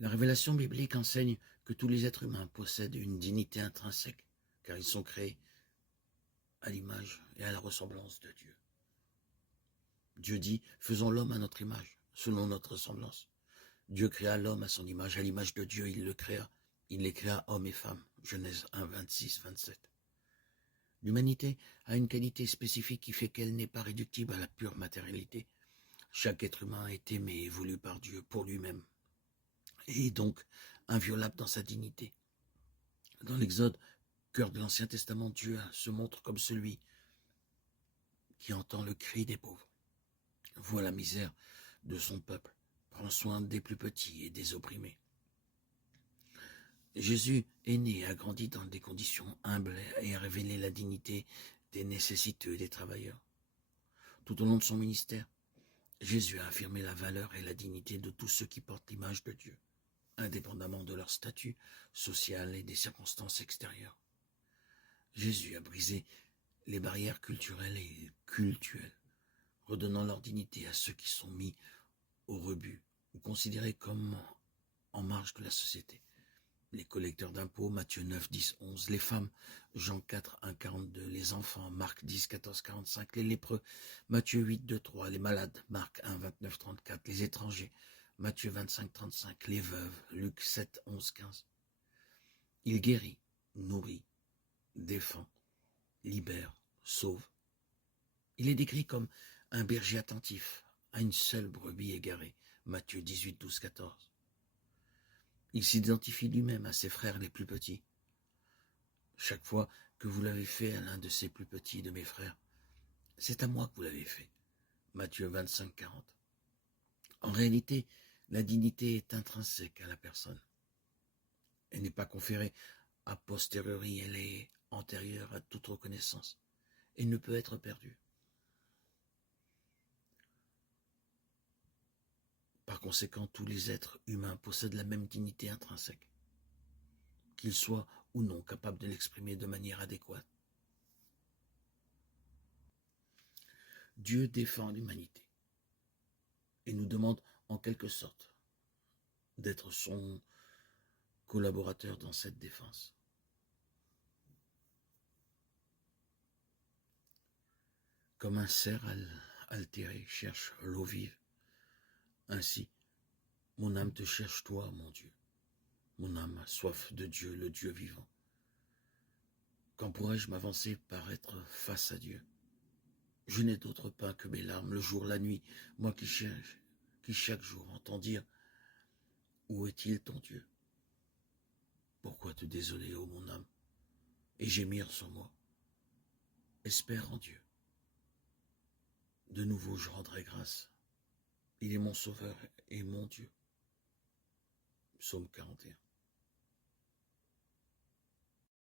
La révélation biblique enseigne que tous les êtres humains possèdent une dignité intrinsèque, car ils sont créés à l'image et à la ressemblance de Dieu. Dieu dit, faisons l'homme à notre image, selon notre ressemblance. Dieu créa l'homme à son image, à l'image de Dieu, il le créa. Il les créa hommes et femmes. Genèse 1, 26, 27. L'humanité a une qualité spécifique qui fait qu'elle n'est pas réductible à la pure matérialité. Chaque être humain est aimé et voulu par Dieu pour lui-même, et est donc inviolable dans sa dignité. Dans l'Exode, cœur de l'Ancien Testament, Dieu se montre comme celui qui entend le cri des pauvres, voit la misère de son peuple, prend soin des plus petits et des opprimés. Jésus est né et a grandi dans des conditions humbles et a révélé la dignité des nécessiteux et des travailleurs. Tout au long de son ministère, Jésus a affirmé la valeur et la dignité de tous ceux qui portent l'image de Dieu, indépendamment de leur statut social et des circonstances extérieures. Jésus a brisé les barrières culturelles et cultuelles, redonnant leur dignité à ceux qui sont mis au rebut ou considérés comme en marge de la société. Les collecteurs d'impôts, Matthieu 9, 10, 11, les femmes, Jean 4, 1, 42, les enfants, Marc 10, 14, 45, les lépreux, Matthieu 8, 2, 3, les malades, Marc 1, 29, 34, les étrangers, Matthieu 25, 35, les veuves, Luc 7, 11, 15. Il guérit, nourrit, défend, libère, sauve. Il est décrit comme un berger attentif à une seule brebis égarée, Matthieu 18, 12, 14. Il s'identifie lui-même à ses frères les plus petits. Chaque fois que vous l'avez fait à l'un de ces plus petits de mes frères, c'est à moi que vous l'avez fait. Matthieu 25, 40. En réalité, la dignité est intrinsèque à la personne. Elle n'est pas conférée a posteriori, elle est antérieure à toute reconnaissance et ne peut être perdue. Par conséquent, tous les êtres humains possèdent la même dignité intrinsèque, qu'ils soient ou non capables de l'exprimer de manière adéquate. Dieu défend l'humanité et nous demande en quelque sorte d'être son collaborateur dans cette défense. Comme un cerf altéré cherche l'eau vive, ainsi mon âme te cherche toi, mon Dieu. Mon âme a soif de Dieu, le Dieu vivant. Quand pourrais-je m'avancer par être face à Dieu? Je n'ai d'autre pain que mes larmes, le jour, la nuit, moi qui cherche, qui chaque jour entend dire « Où est-il ton Dieu ?» Pourquoi te désoler, ô mon âme, et gémir sur moi? Espère en Dieu. De nouveau je rendrai grâce. Il est mon sauveur et mon Dieu. Psaume 41.